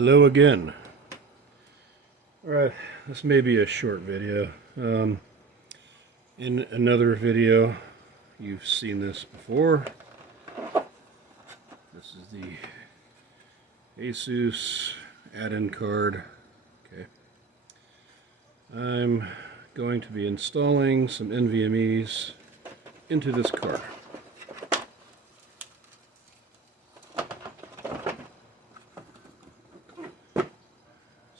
Hello again. Alright, this may be a short video. In another video, you've seen this before. This is the ASUS add-in card. Okay. I'm going to be installing some NVMEs into this card.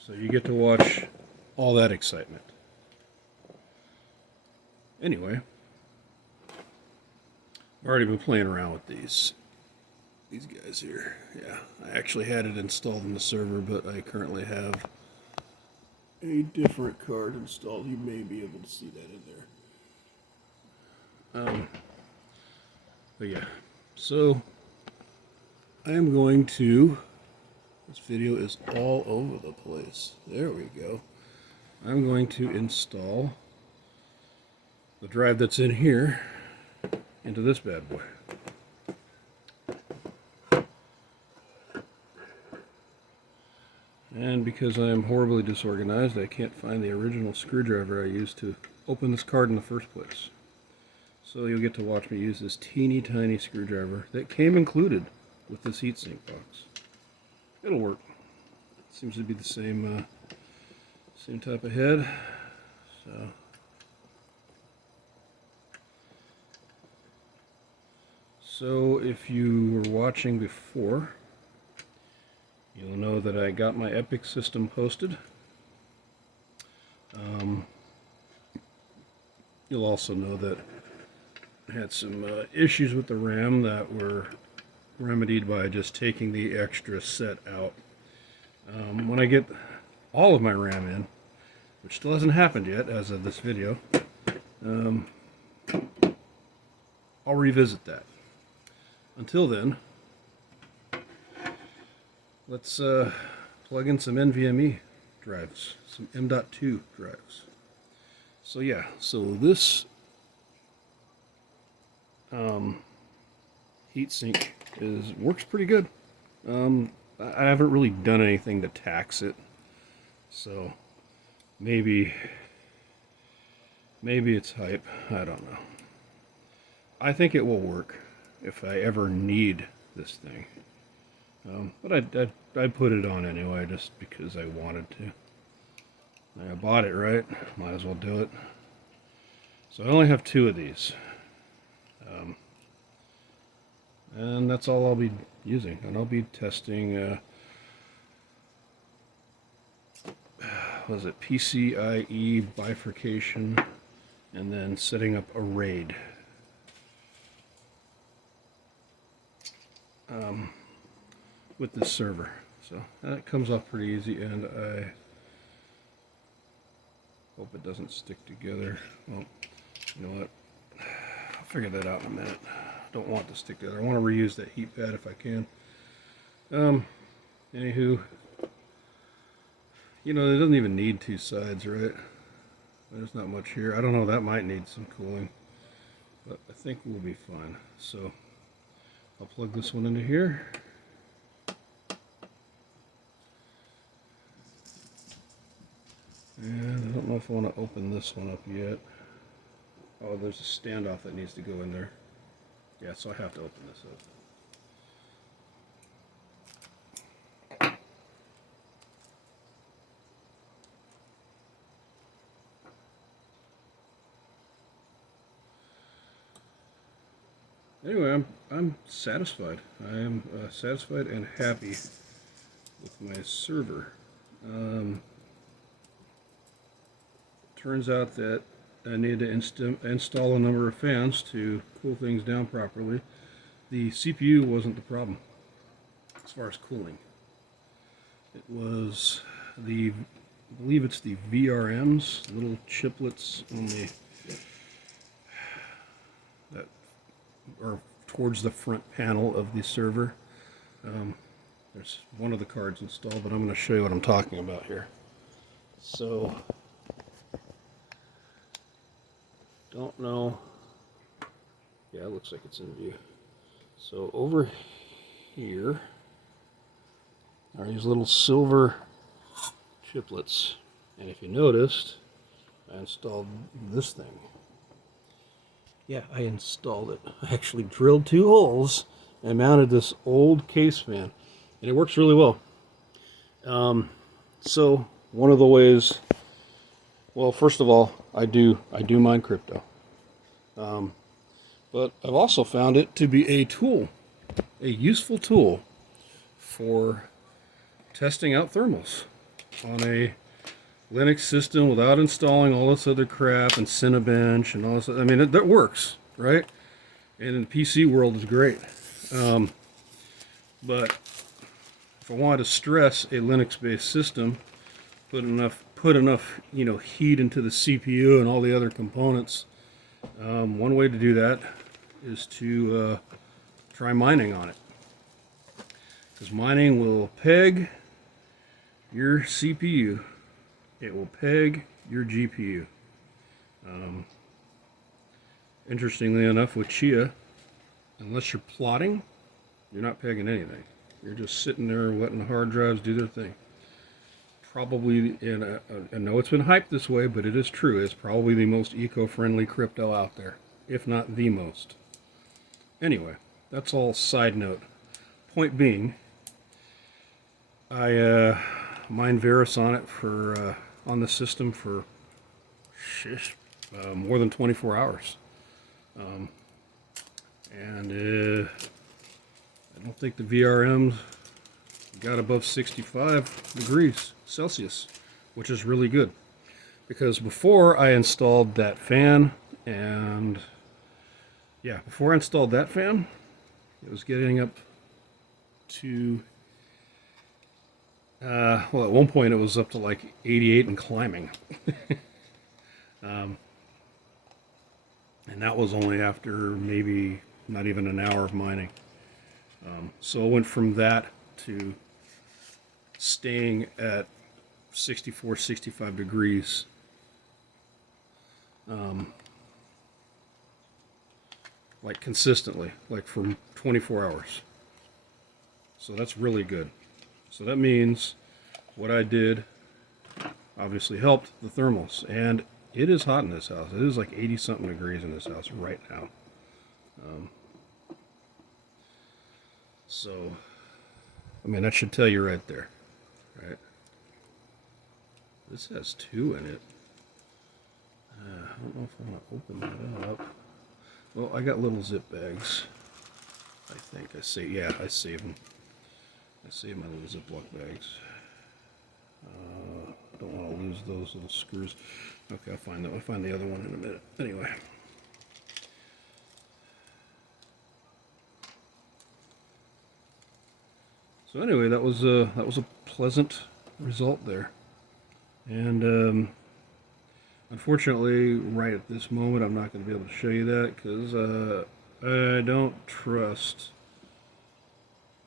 So you get to watch all that excitement. Anyway, I've already been playing around with these guys here. Yeah, I actually had it installed in the server, but I currently have a different card installed. You may be able to see that in there. But yeah, so I am going to. This video is all over the place. There we go. I'm going to install the drive that's in here into this bad boy. And because I am horribly disorganized, I can't find the original screwdriver I used to open this card in the first place. So you'll get to watch me use this teeny tiny screwdriver that came included with this heatsink box. It'll work. Seems to be the same type of head. So if you were watching before, you'll know that I got my epyc system posted. You'll also know that I had some issues with the RAM that were remedied by just taking the extra set out. When I get all of my RAM in, which still hasn't happened yet as of this video, I'll revisit that. Until then, let's plug in some NVMe drives, some M.2 drives. So yeah, so this heatsink works pretty good. I haven't really done anything to tax it, so maybe it's hype. I don't know. I think it will work if I ever need this thing. But I'd put it on anyway, just because I wanted to. I bought it, right? Might as well do it. So I only have 2 of these. And that's all I'll be using. And I'll be testing, what is it, PCIe bifurcation, and then setting up a RAID. With this server. So that comes off pretty easy, and I hope it doesn't stick together. Well, you know what? I'll figure that out in a minute. Don't want to stick together. I want to reuse that heat pad if I can. Anywho, you know, it doesn't even need 2 sides, right? There's not much here. I don't know, that might need some cooling, but I think we'll be fine. So I'll plug this one into here. And I don't know if I want to open this one up yet. Oh, there's a standoff that needs to go in there. Yeah, so I have to open this up. Anyway, I'm satisfied. I am satisfied and happy with my server. Turns out that I needed to install a number of fans to cool things down properly. The CPU wasn't the problem as far as cooling. It was I believe it's the VRMs, little chiplets on that are towards the front panel of the server. There's one of the cards installed, but I'm going to show you what I'm talking about here. So, don't know. Yeah, it looks like it's in view. So over here, are these little silver chiplets. And if you noticed, I installed this thing. Yeah, I installed it. I actually drilled 2 holes and mounted this old case fan, and it works really well. So one of the ways, well, first of all, I do mine crypto, but I've also found it to be a tool, a useful tool for testing out thermals on a Linux system without installing all this other crap and Cinebench and all this. I mean, that works, right? And in the PC world, is great. But if I wanted to stress a Linux-based system, put enough heat into the CPU and all the other components, one way to do that is to try mining on it, because mining will peg your CPU. It will peg your GPU. Interestingly enough, with Chia, unless you're plotting, you're not pegging anything. You're just sitting there letting the hard drives do their thing. Probably, I know it's been hyped this way, but it is true. It's probably the most eco-friendly crypto out there, if not the most. Anyway, that's all side note. Point being, I mined Verisonic for on the system for more than 24 hours. And I don't think the VRMs got above 65 degrees Celsius, which is really good. Because before I installed that fan, and yeah, before I installed that fan, it was getting up to well, at one point it was up to like 88 and climbing. And that was only after maybe not even an hour of mining. So I went from that to staying at 64, 65 degrees. Like consistently, like for 24 hours. So that's really good. So that means what I did obviously helped the thermals, and it is hot in this house. It is like 80 something degrees in this house right now. So, I mean, that should tell you right there, right? This has 2 in it. I don't know if I want to open that up. Well, I got little zip bags. I think I saved. Yeah, I saved them. I saved my little Ziploc bags. Don't want to lose those little screws. Okay, I'll find that. I'll find the other one in a minute. Anyway. So anyway, that was a pleasant result there, and unfortunately, right at this moment, I'm not going to be able to show you that because I don't trust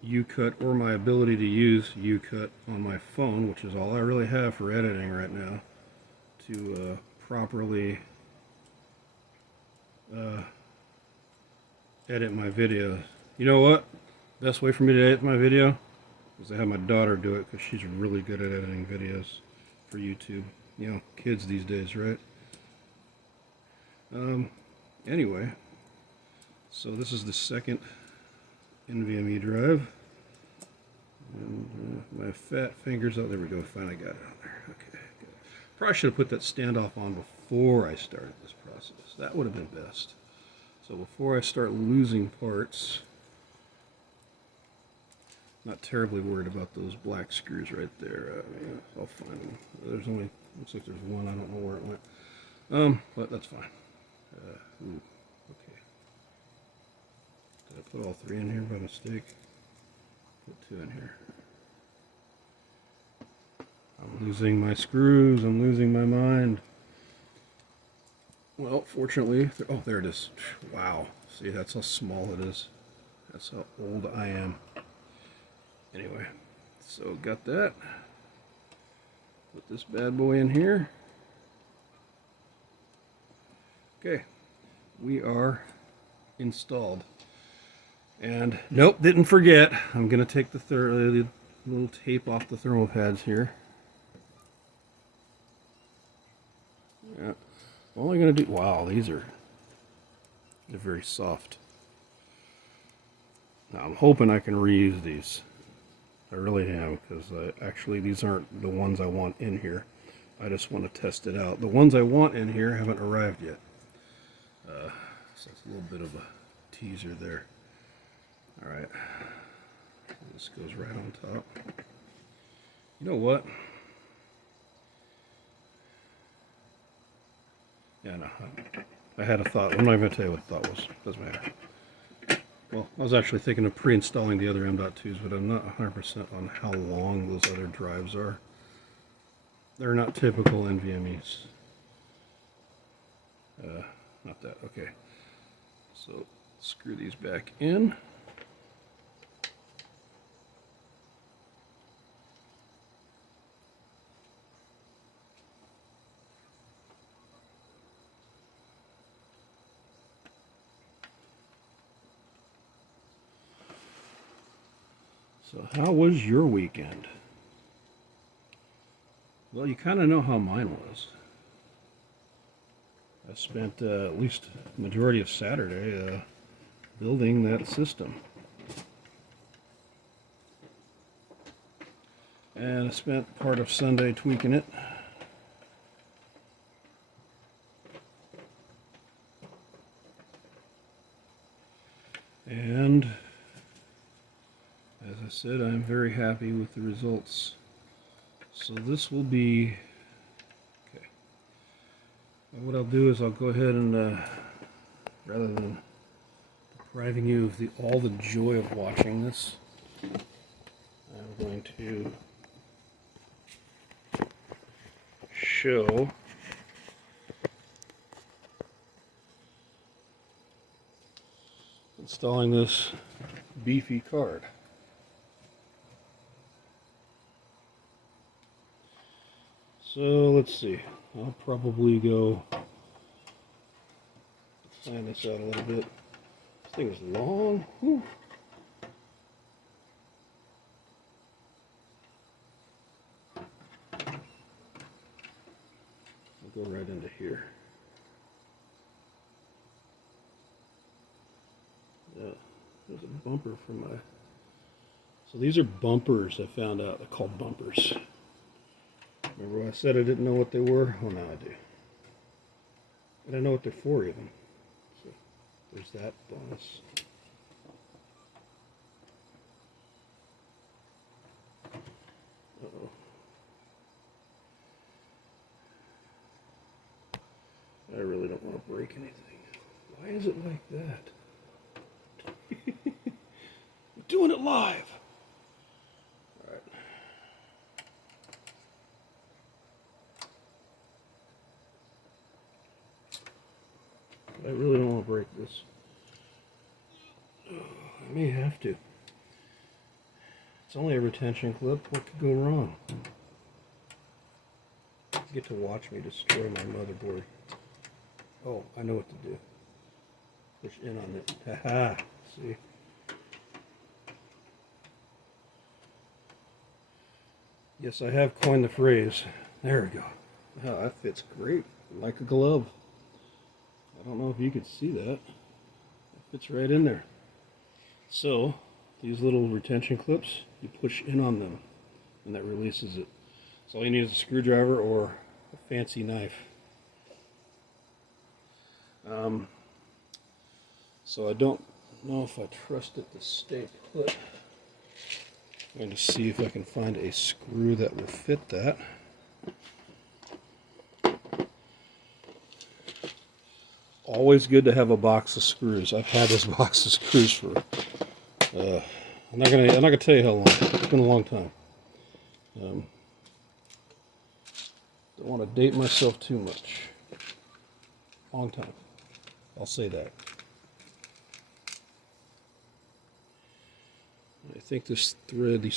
UCut or my ability to use UCut on my phone, which is all I really have for editing right now, to properly edit my videos. You know what? Best way for me to edit my video is I have my daughter do it, because she's really good at editing videos for YouTube. You know, kids these days, right? Anyway, so this is the second NVMe drive. And my fat fingers, oh, there we go, finally got it on there. Okay, good. Probably should have put that standoff on before I started this process. That would have been best. So before I start losing parts, not terribly worried about those black screws right there. I'll find them. There's only, looks like there's one, I don't know where it went. But that's fine. Ooh, okay. Did I put all 3 in here by mistake? Put 2 in here. I'm losing my screws. I'm losing my mind. Well, fortunately, oh, there it is. Wow. See, that's how small it is. That's how old I am. Anyway, so got that. Put this bad boy in here. Okay, we are installed. And nope, didn't forget. I'm gonna take the little tape off the thermal pads here. Yeah. All I'm going to do... Wow, they're very soft. Now, I'm hoping I can reuse these. I really am, because actually these aren't the ones I want in here. I just want to test it out. The ones I want in here haven't arrived yet. So it's a little bit of a teaser there. Alright. This goes right on top. You know what? Yeah, no. I had a thought. I'm not even going to tell you what the thought was. Doesn't matter. Well, I was actually thinking of pre-installing the other M.2s, but I'm not 100% on how long those other drives are. They're not typical NVMe's. Not that. Okay. So, screw these back in. So how was your weekend? Well, you kind of know how mine was. I spent at least the majority of Saturday building that system. And I spent part of Sunday tweaking it. And as I said, I'm very happy with the results. So this will be, okay. What I'll do is I'll go ahead and, rather than depriving you of all the joy of watching this, I'm going to show installing this beefy card. So let's see, I'll probably go plan this out a little bit. This thing is long. Whew. I'll go right into here. Yeah, there's a bumper for my... So these are bumpers I found out. They're called bumpers. Remember when I said I didn't know what they were? Well, now I do. And I know what they're for even. So there's that bonus. Uh-oh. I really don't want to break anything. Why is it like that? We're doing it live. Alright. I really don't want to break this. I may have to. It's only a retention clip. What could go wrong? You get to watch me destroy my motherboard. Oh, I know what to do. Push in on it. Haha. See? Yes, I have coined the phrase. There we go. Oh, that fits great. Like a glove. I don't know if you could see that. It fits right in there. So, these little retention clips, you push in on them, and that releases it. So all you need is a screwdriver or a fancy knife. So I don't know if I trust it to stay put. I'm going to see if I can find a screw that will fit that. Always good to have a box of screws. I've had this box of screws for I'm not gonna tell you how long. It's been a long time. Don't want to date myself too much. Long time. I'll say that. I think these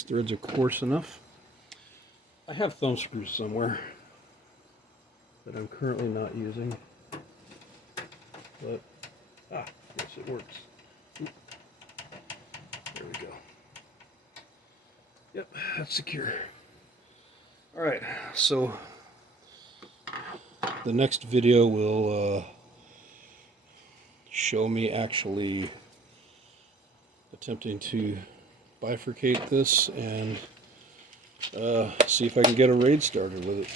threads are coarse enough. I have thumb screws somewhere that I'm currently not using. But, yes, it works. There we go. Yep, that's secure. Alright, so the next video will show me actually attempting to bifurcate this and see if I can get a raid started with it.